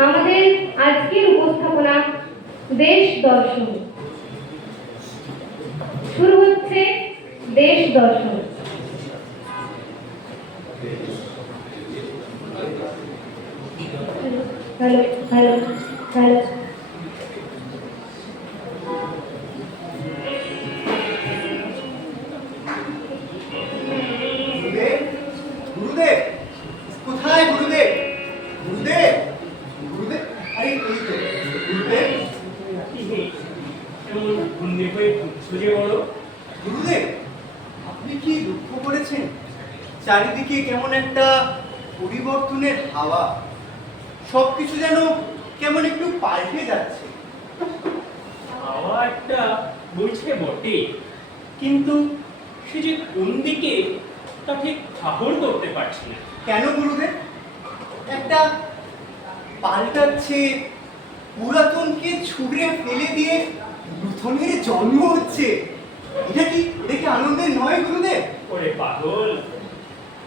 আমাদের আজকের উপস্থাপনা দেশ দর্শন। শুরু হচ্ছে দেশ দর্শন। Hello hello hello. গুরুদেব, কোথায় গুরুদেব? গুরুদেব, গুরুদেব, আরে এই তো গুরুদেব। গুরুদেব, আপনি কি লক্ষ্য করেছেন চারিদিকে কেমন একটা পরিবর্তনের হাওয়া? সবকিছু যেন কেমন একটু পাল্টে যাচ্ছে। হাওয়া একটা বইছে বটে, কিন্তু সে যে কোন দিকে তা ঠিক ঠাহর করতে পারছি না। কেন গুরুদেব? একটা পাল্টাচ্ছে, পুরাতনকে ছুঁড়ে ফেলে দিয়ে নূতনের জন্ম হচ্ছে। এটা কি আনন্দের নয় গুরুদেব? ওরে পাগল,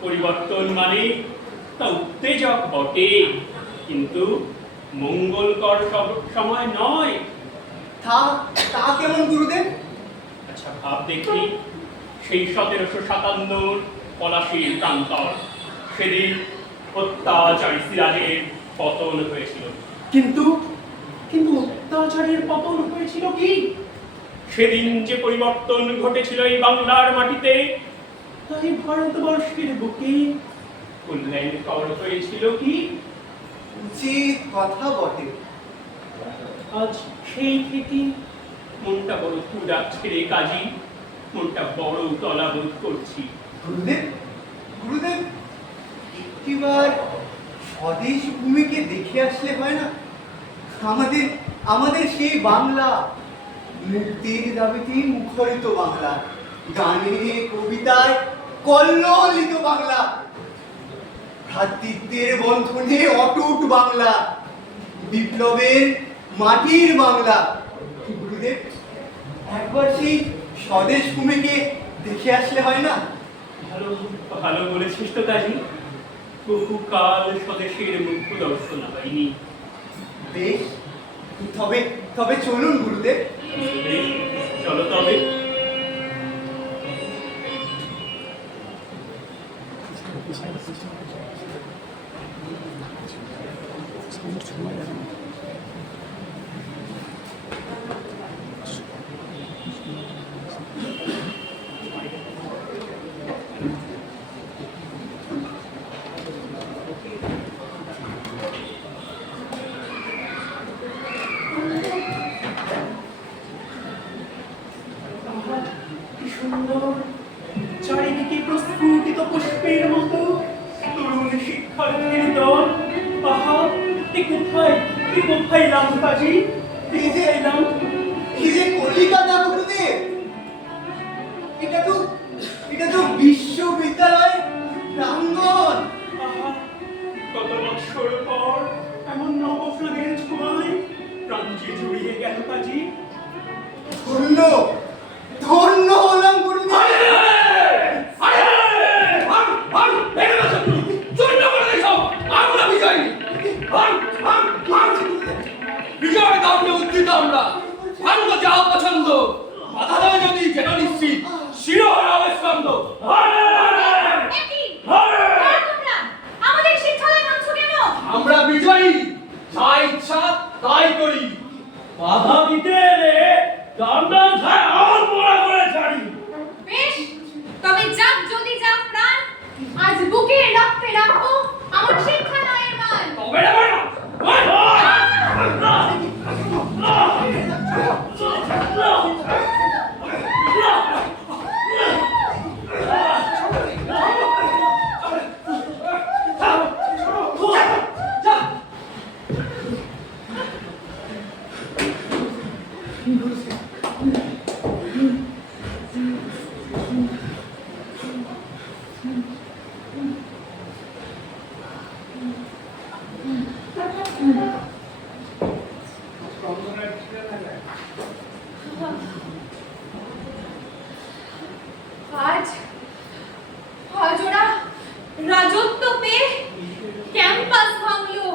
পরিবর্তন মানে তা উত্তেজক বটে, কিন্তু মঙ্গলকর সব সময় নয়। তা কেমন গুরুদেব? আচ্ছা ভাব দেখি, সেই 1757 পলাশীর প্রান্তর, সেদিন অত্যাচারী সিরাজের পতন হয়েছিল। কিন্তু কিন্তু অত্যাচারের পতন হয়েছিল কি? সেদিন যে পরিবর্তন ঘটেছিল এই বাংলার মাটিতে, তাই ভারতবর্ষের বুকে কল্যাণকর হয়েছিল কি? উচিত কথা বটে। আজ সেই থেকে মনটা বড় ক্ষুধা ছেড়ে কাজী, মনটা বড় তলা বোধ করছি। গুরুদেব, গুরুদেব, একটিবার স্বদেশ ভূমিকে দেখে আসলে হয় না? আমাদের আমাদের সেই বাংলা, মুক্তির দাবিতে মুখরিত বাংলা, গানে কবিতায় কল্লোলিত বাংলা, ভ্রাতৃত্বের বন্ধনে অটুট বাংলা, বিপ্লবের মাটির বাংলা। গুরুদেব, একবার সেই স্বদেশ ভূমিকে দেখে আসলে হয় না? ভালো ভালো বলেছিস তো কাজী, বহুকাল স্বদেশের মুখ্য দর্শন হয়নি। বেশ, তবে তবে চলুন গুরুদেব। বেশ, চলো তবে। চারিদিকে প্রস্ফুটিত পুষ্পের মতো তরুণ শিক্ষার্থীর দল। আহা, কোথায় এলাম কাজী? এই যে এলাম এই যে কলিকাতা গুরুদেব, এটা তো বিশ্ববিদ্যালয় প্রাঙ্গণ। আহা, কত বৎসর পর এমন নবপ্রাণের ছোঁয়ায় প্রাণ যে জুড়িয়ে গেল কাজী। ধন্য ধন্য হলাম গুরুদেব। বিজয় দামে উদ্দিত আমরা, ভাঙ্গ যা পছন্দ, বাধা দেয় যদি যেটা নিশ্চিত, শিরোহর আবেশকান্দ। আমরা বিজয়ী, যা ইচ্ছা তাই করি। বাধা দিতে এলে দমদম ছায় আমার মোড়া করে ছাড়ি। বেশ, তবে যাক যদি যাক প্রাণ, আজ বুকে রক্তে রাখবো আমার শিক্ষালয়ের মান। তবে রে বড়, আজ আজ ওরা রাজত্ব পেয়ে ক্যাম্পাস ভাঙলো।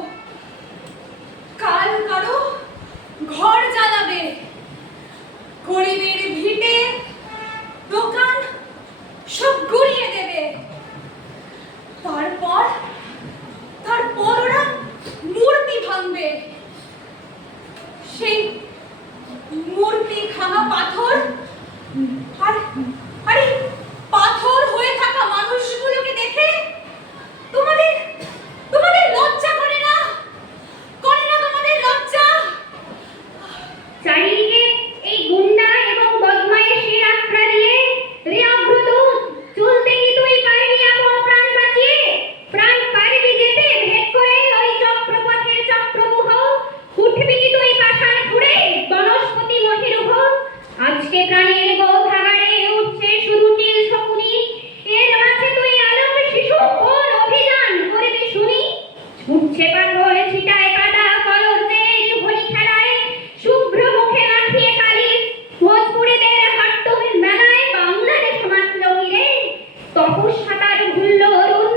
তপস্যাটার ভুলল অরুণ,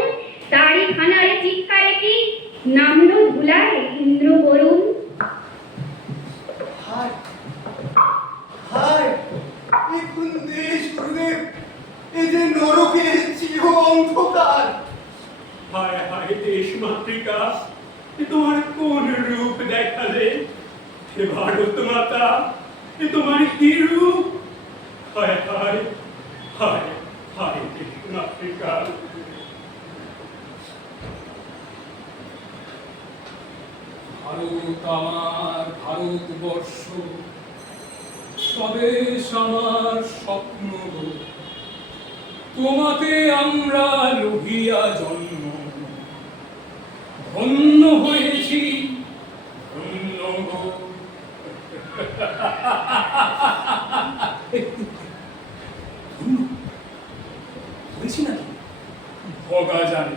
তারই খানার চিৎকারে কি নামলো ধুলায় ইন্দ্র বরুণ। হায় হায়, এখন দেশ গুরুদেব, এই যে নরকের চির অন্ধকার। হায় হায় দেশ মাতৃকা, এ তোমার কোন রূপ দেখালে? হে ভারত মাতা, এ তোমার কি রূপ? হায় হায় হায় হায় দেশ মাতৃকা। ভারত আমার ভারতবর্ষ, স্বদেশ আমার স্বপ্ন গো। তোমাতে আমরা লোহিয়া জন্ম, ধন্য হয়েছি ধন্য গো। ধন্য হয়েছি নাকি ভগা জানে।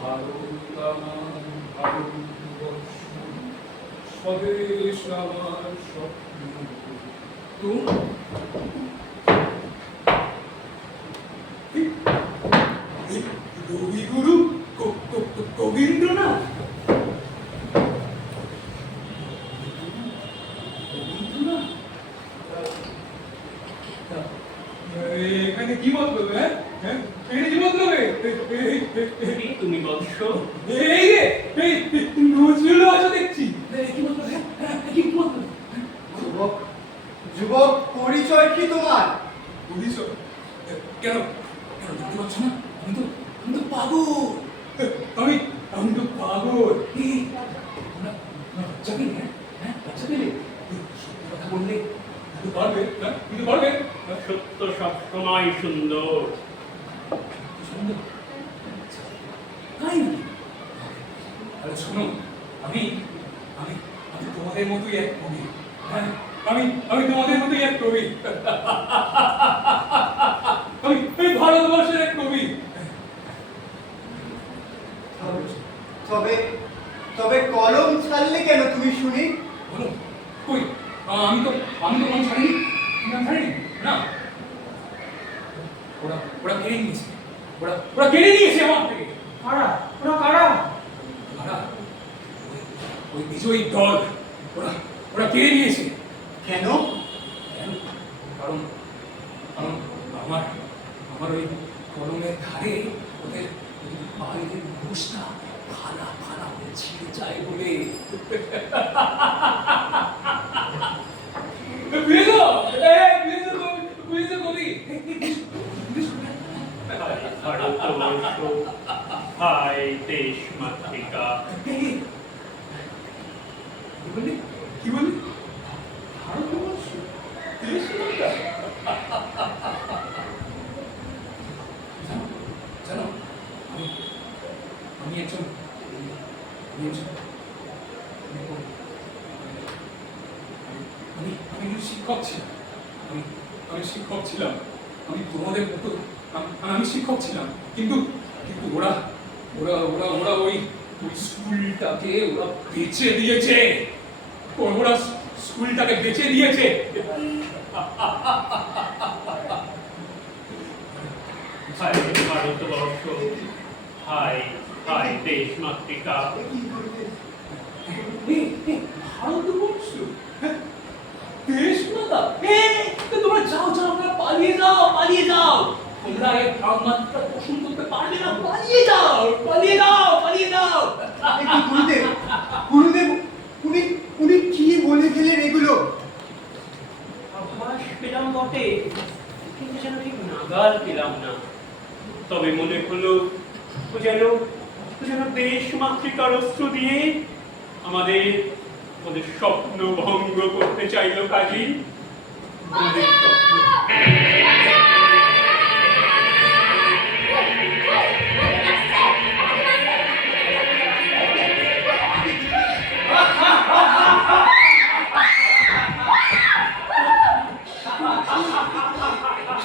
ভারত আমার ভারতবর্ষ, স্বদেশ আমার স্বপ্ন গো। কবিগুরু কবীন্দ্রনাথ। এখানে কি মতলব? হ্যাঁ হ্যাঁ, এখানে কি মতলব? তুমি বৎস, এই রে, এই নজরুল আছে দেখছি। কি মতলব? হ্যাঁ কি মতলব? যুবক যুবক, পরিচয় কি তোমার? পরিচয় কেন কেন দেখতে পাচ্ছ না? আমি তো পাগল। আমি আমি তো পাগল। বাচ্চা পেলে, হ্যাঁ বাচ্চা পেলে সত্যি কথা বললে কিন্তু পারবে, হ্যাঁ কিন্তু পারবে। সত্য সবসময় সুন্দর। সুন্দর তাই নাকি? আরে শোনো, আমি আমি আমি তোমাদের মতোই এক কবি। হ্যাঁ আমি তোমাদের মতোই এক কবি। আমি ভারতবর্ষের এক কবি। তবে তবে কলম ছাড়লে কেন তুমি শুনি? বলো কই? আমি তো কোন ছাড়িনি, না ছাড়িনি না। ওরা কেড়ে নিয়েছে, ওরা কেড়ে নিয়েছে আমার থেকে। কারা? ওরা কারা? কারা? ওই বিজয়ী দল। ওরা কেড়ে নিয়েছে। কেন? কেন? কারণ কারণ আমার আমার ওই কলমের ধারে ওদের বাইরের ঘুষটা ফালা ফালা হয়ে ছিঁড়ে যায় বলে। বুঝেছো? বুঝেছো কবি? ভারতবর্ষ, হায় দেশ মাতৃকা। কি বললি? কি বললি? ভারতবর্ষ দেশ মাতা? জানো আমি আমি একজন আমি একজন আমি শিক্ষক ছিলাম। আমি শিক্ষক ছিলাম। আমি তোমাদের মতো আমি শিক্ষক ছিলাম, কিন্তু কিন্তু ওরা ওরা ওরা ওরা ওই ওই স্কুলটাকে ওরা বেচে দিয়েছে। ওরা স্কুলটাকে বেচে দিয়েছে। হায় ভারতবর্ষ, হায় হায় দেশ মাতৃকা। ভারতবর্ষ দেশ মাতা, তোমরা যাও যাও, তোমরা পালিয়ে যাও, পালিয়ে যাও। তোমরা এই প্রাণমাত্রা পোষণ করতে পারলে না, পালিয়ে যাও, পালিয়ে যাও, পালিয়ে যাও। এ কি গুরুদেব? গুরুদেব, উনি উনি কি বলে গেলেন এগুলো? আভাস পেলাম বটে, কিন্তু যেন ঠিক নাগাল পেলাম না। তবে মনে হলো ও যেন দেশ মাতৃকার অস্ত্র দিয়ে আমাদের ওদের স্বপ্ন ভঙ্গ করতে চাইলো কাজী। ওদের স্বপ্ন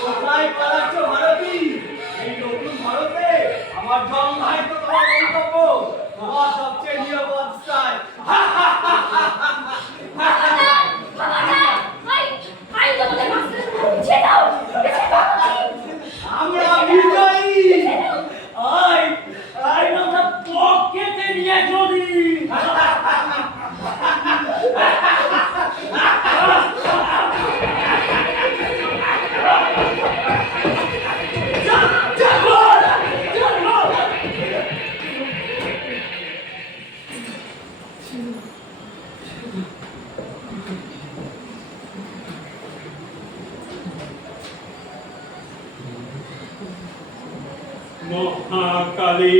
কোথায় পালাচ্ছ ভারতী? এই নতুন ভারতে আমার জন্মায় তো তোমার গন্তব্য, তোমার সবচেয়ে নিরাপদ স্থান। আই তোমাদের মাস্টার ছেড়ে দাও। মহাকালী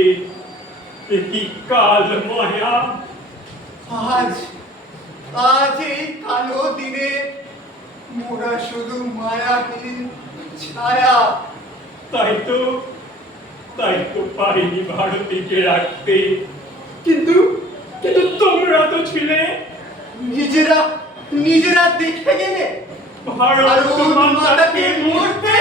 কি কাল মায়া। আজ আজ এই কালো দিনে মোরা শুধু মায়াহীন ছায়া। তাই তো পারিনি ভারতীকে রাখতে, কিন্তু কিন্তু তোমরা তো ছিলে। নিজেরা দেখে গেলে ভারত মাতাকে মরতে।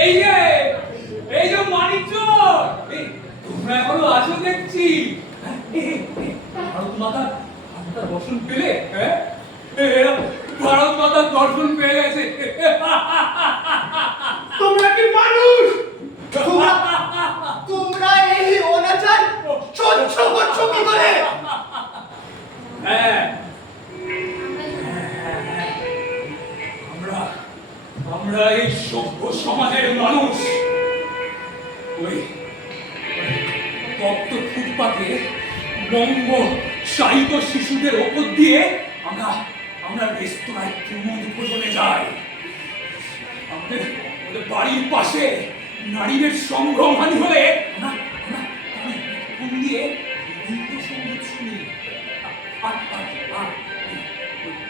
এই যে মানিক, তোমরা এখনো আছো দেখছি। ভারত মাতার দর্শন পেলে? হ্যাঁ, ভারত মাতার দর্শন পেয়ে গেছে। তোমরা কি মানুষ? তোমরা এই অনাচার সহ্য করছো কি করে? হ্যাঁ, আমরা এই সভ্য সমাজের মানুষ। ওই তপ্ত ফুটপাতে বঙ্গ সাহিত্য শিশুদের ওপর দিয়ে আমরা রেস্তোরাঁয় প্রমোদ ভোজনে যাই। আমাদের বাড়ির পাশে নারীদের সংগ্রামহানি হলে আমরা ফোন দিয়ে রবীন্দ্রসঙ্গীত শুনি।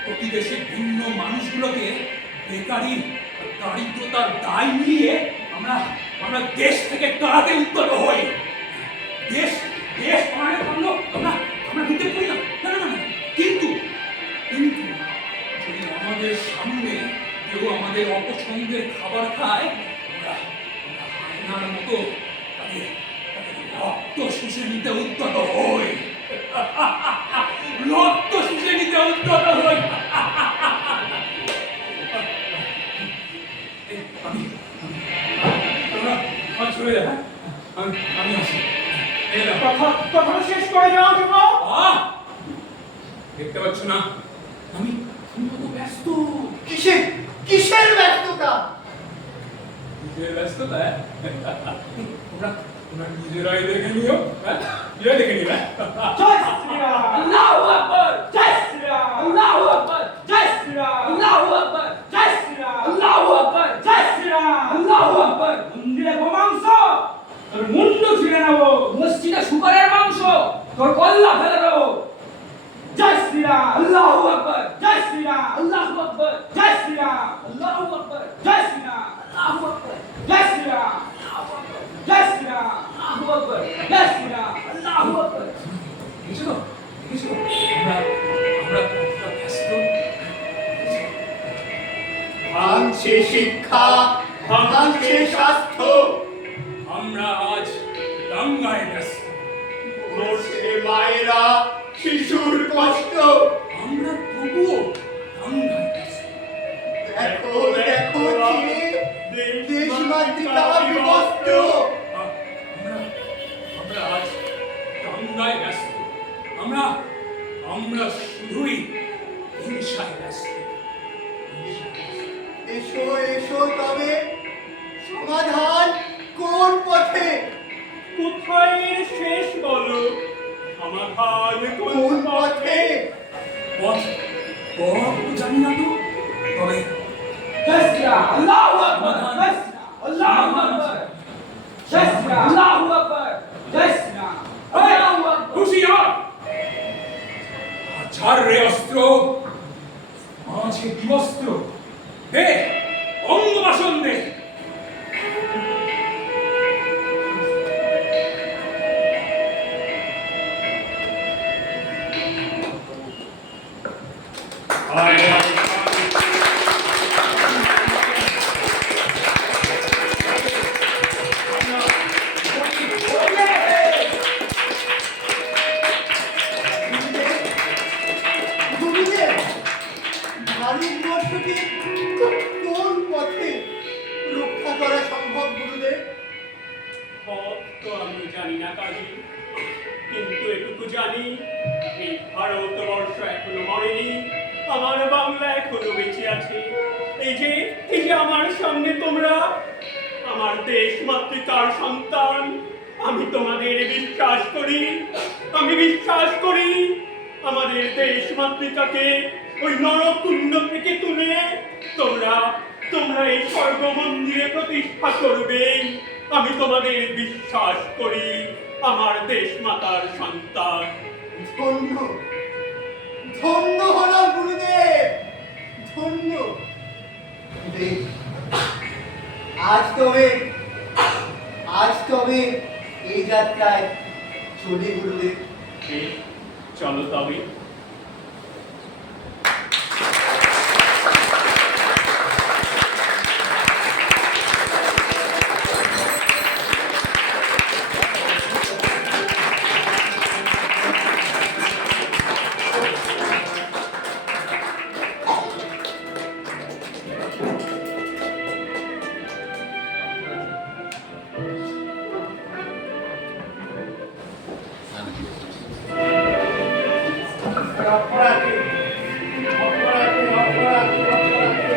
প্রতিবেশী ভিন্ন মানুষগুলোকে বেকারির দারিদ্রতার দায় মিলিয়ে আমরা দেশ থেকে তাড়াতে উদ্যত হই। দেশ পাহাড়ের জন্য আমরা ঢুকে পড়ি না। কিন্তু যদি আমাদের সামনে কেউ আমাদের অপছন্দের খাবার খায়, আমরা হায়নার মতো তাদের রক্ত শুষে নিতে উদ্যত হই। রক্ত শুষে নিতে উদ্যত হই। চলে যা, আমি আসি। কথা শেষ করে যাও যুবক। দেখতে পাচ্ছ না আমি কত ব্যস্ত? কিসের ব্যস্ততা? নিজের ব্যস্ততা? তোমরা নিজেরাই দেখে নিও। নিজেরাই দেখে নিবে। জয় শ্রীরাম। আল্লাহু আকবার। জয় শ্রীরাম। আল্লাহু আকবার। জয় শ্রীরাম। আল্লাহু আকবার। জয় শ্রীরাম। আল্লাহু আকবার। জয় শ্রীরাম। আল্লাহু আকবার। মন্দিরে গোমাংস, তোর মুন্ডু ছিঁড়ে নেবো। মসজিদে শুকরের মাংস, তোর কল্লা ফেলে দেবো। জয় শ্রীরাম। আল্লাহু আকবার। জয় শ্রীরাম। আল্লাহু আকবার। জয় শ্রীরাম। আল্লাহু আকবার। জয় শ্রীরাম। আল্লাহু আকবার। জয় শ্রীরাম। জয় শ্রীরাম। আল্লাহু আকবার। জয় শ্রীরাম। আল্লাহু আকবার। দেখেছো তো? দেখেছো? আমরা কতটা ব্যস্ত। ভাঙছে শিক্ষা, ভাঙছে স্বাস্থ্য, আমরা আজ দাঙ্গায় ব্যস্ত। মরছে মায়েরা, শিশুর কষ্ট। আমরা তবুও দাঙ্গায় ব্যস্ত। দেখো দেখো চিনে দেশ মাতৃকা বিভক্ত। আমরা আজ দাঙ্গায় ব্যস্ত। আমরা শুধুই হিংসায় ব্যস্ত। এসো এসো তবে সমাধান কোন পথে? কোথায় এর শেষ বলো? সমাধান কোন কোন পথে? পথ তো জানি না তো, তবে জয় শ্রীরাম। আল্লাহু আকবার। জয় শ্রীরাম। আল্লাহু আকবার। জয় শ্রীরাম। আল্লাহু আকবার। জয় শ্রীরাম। আল্লাহু আকবার। হুঁশিয়ার! ছাড় রে অস্ত্র, মাঝে বিবস্ত্র, দে অঙ্গবাসন দে। গুরুদেব, ভারতবর্ষকে কোন পথে রক্ষা করা সম্ভব গুরুদেব? পথ তো আমি জানি না কাজী, কিন্তু এটুকু জানি এই ভারতবর্ষ এখনো মরেনি, আমার বাংলা এখনো বেঁচে আছে। এই যে আমার সামনে তোমরা, আমার দেশ মাতৃকার সন্তান। আমি তোমাদের বিশ্বাস করি, আমি বিশ্বাস করি আমাদের দেশ মাতৃকাকে ওই নরকুণ্ড থেকে তুলে তোমরা স্বর্গমন্দিরে প্রতিষ্ঠা করবেই, আমি তোমাদের বিশ্বাস করি আমার দেশমাতার সন্তান। ধন্য ধন্য হলাম গুরুদেব, ধন্য। বেশ, আজ তবে এই যাত্রায় চলি গুরুদেব। বেশ, চলো তবে। অপরাধী, অপরাধী, অপরাধী, অপরাধী।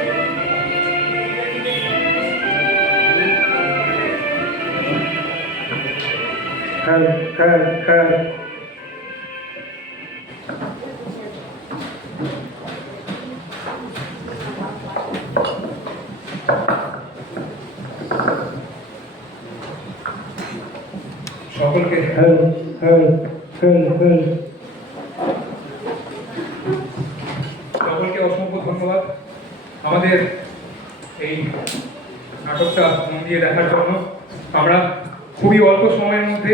সকলকে সকলকে অসংখ্য ধন্যবাদ আমাদের এই নাটকটা মন দিয়ে দেখার জন্য। আমরা খুবই অল্প সময়ের মধ্যে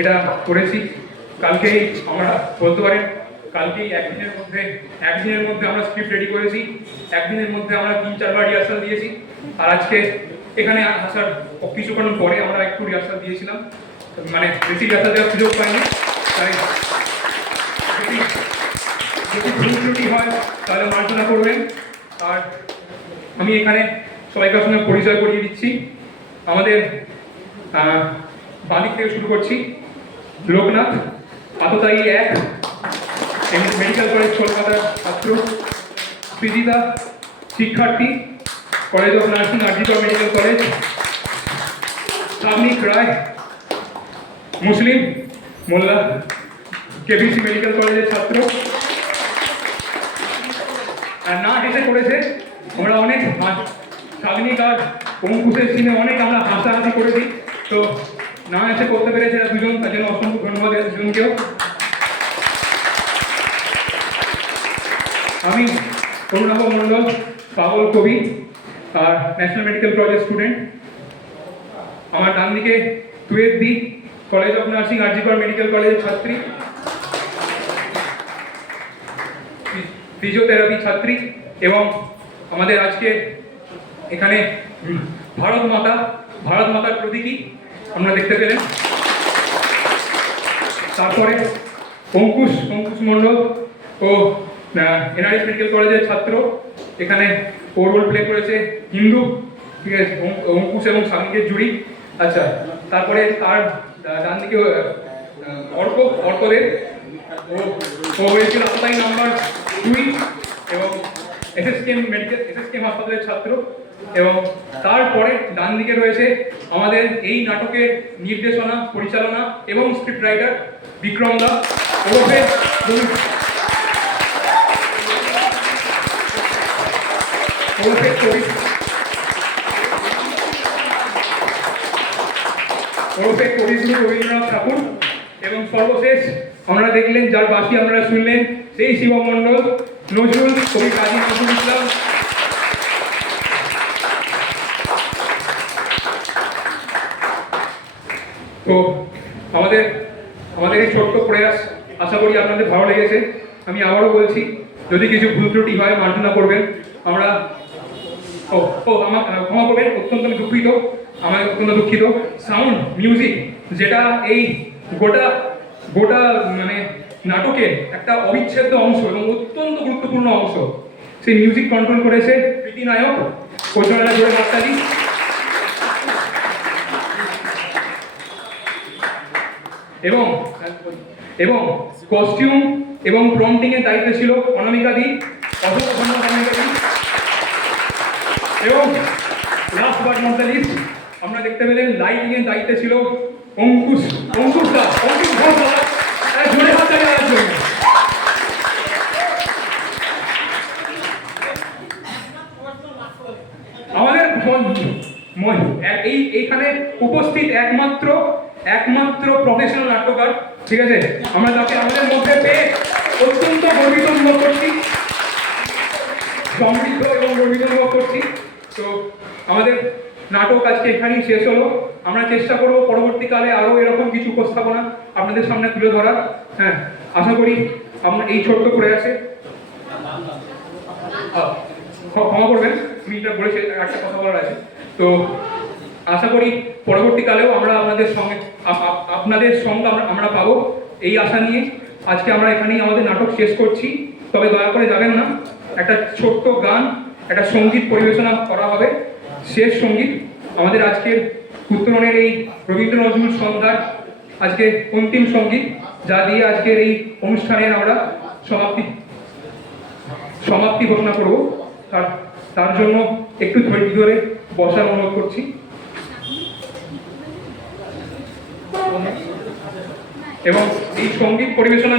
এটা করেছি। কালকেই আমরা বলতে পারেন কালকেই একদিনের মধ্যে আমরা স্ক্রিপ্ট রেডি করেছি। একদিনের মধ্যে আমরা 3-4 বার রিহার্সাল দিয়েছি। আর আজকে এখানে আসার কিছুক্ষণ পরে আমরা একটু রিহার্সাল দিয়েছিলাম, মানে বেশি রিহার্সাল দেওয়ার সুযোগ পাইনি। তাই যদি ভুল ত্রুটি হয় তাহলে মার্জনা করবেন। আর আমি এখানে সবাইকার সঙ্গে পরিচয় করিয়ে দিচ্ছি। আমাদের বাদিক থেকে শুরু করছি। লোকনাথ, আততায়ী 1, মেডিকেল কলেজ কলকাতার ছাত্র। সৃজিতা, শিক্ষার্থী, college of nursing, RG Kar medical college. Sabnik Roy, Muslim, Molla, KPC medical কলেজের ছাত্র। আর না হেসে করেছে, আমরা অনেক সাবনিক আর অঙ্কুশের সিনে অনেক আমরা হাসাহাসি করেছি। তো না এসে করতে পেরেছে দুজন, তার জন্য অসংখ্য ধন্যবাদ দুজনকেও। আমি করুণাভ মণ্ডল, পাগল কবি আর ন্যাশনাল মেডিকেল কলেজের স্টুডেন্ট। আমার ডান দিকে তুয়েদি, college of nursing, RG Kar medical কলেজের ছাত্রী, ফিজিওথেরাপি ছাত্রী। এবং আমাদের আজকে এখানে ভারত মাতার প্রতীকী আমরা দেখতে পেলেন। তারপরে অঙ্কুশ মণ্ডল, ও এনআরএস মেডিকেল কলেজের ছাত্র। এখানে ও রোল প্লে করেছে হিন্দু, ঠিক আছে, অঙ্কুশ এবং সাংকের জুড়ি। আচ্ছা, তারপরে তার ডান দিকে অর্কদের, ও হয়েছিল আততায়ী নাম্বার 2 এবং এসএসকেএম হাসপাতালের ছাত্র। এবং তারপরে ডান দিকে রয়েছে আমাদের এই নাটকের নির্দেশনা, পরিচালনা এবং স্ক্রিপ্ট রাইটার বিক্রম দা, ওরফে কবিগুরু রবীন্দ্রনাথ ঠাকুর। এবং সর্বশেষ আমরা দেখলেন, যার বাসি আপনারা শুনলেন, সেই শিবমণ্ডল, নজরুল, কবি কাজী নজরুল ইসলাম। তো আমাদের এই ছোট্ট প্রয়াস আশা করি আপনাদের ভালো লেগেছে। আমি আবারও বলছি, যদি কিছু ভুল ত্রুটি হয় মার্জনা করবেন। আমরা আমার ক্ষমা করবেন, অত্যন্ত দুঃখিত। সাউন্ড মিউজিক, যেটা এই গোটা মানে নাটকের একটা অবিচ্ছেদ্য অংশ এবং অত্যন্ত গুরুত্বপূর্ণ অংশ, সেই মিউজিক কন্ট্রোল করেছে প্রীতি নায়ক। কোচমেলা জোরে হাততালি। এবং কস্টিউম এবং প্রম্পটিং এর দায়িত্বে ছিল অনামিকা দি, অসংখ্য ধন্যবাদ অনামিকা দি। এবং last but not the least, আমরা দেখতে পেলেন লাইটিং এর দায়িত্বে ছিল অঙ্কুশ দা, জোরে হাততালি দেওয়ার জন্য। আমাদের এইখানে উপস্থিত একমাত্র প্রফেশনাল নাট্যকার, ঠিক আছে, আমরা তাকে আমাদের মধ্যে পেয়ে অত্যন্ত গর্বিত অনুভব করছি, সমৃদ্ধ এবং গর্বিত অনুভব করছি। তো আমাদের নাটক আজকে এখানেই শেষ হলো। আমরা চেষ্টা করবো পরবর্তীকালে আরো এরকম কিছু উপস্থাপনা আপনাদের সামনে তুলে ধরা। হ্যাঁ, আশা করি আমরা এই ছোট্ট করে আছে, ক্ষমা করবেন, আমি এটা বলেছি, একটা কথা বলার আছে। তো আশা করি পরবর্তীকালেও আমরা আপনাদের সঙ্গে আমরা পাবো, এই আশা নিয়ে আজকে আমরা এখানেই আমাদের নাটক শেষ করছি। তবে দয়া করে যাবেন না, একটা ছোট্ট গান, একটা সঙ্গীত পরিবেশনা করা হবে, শেষ সঙ্গীত আমাদের আজকের উত্তরণের এই রবীন্দ্র নজরুল সন্ধ্যার আজকে অন্তিম সঙ্গীত, যা দিয়ে আজকের এই অনুষ্ঠানের আমরা সমাপ্তি ঘোষণা করব। তার জন্য একটু ধৈর্য ধরে বসার অনুরোধ করছি। এবং এই সঙ্গীত পরিবেশনা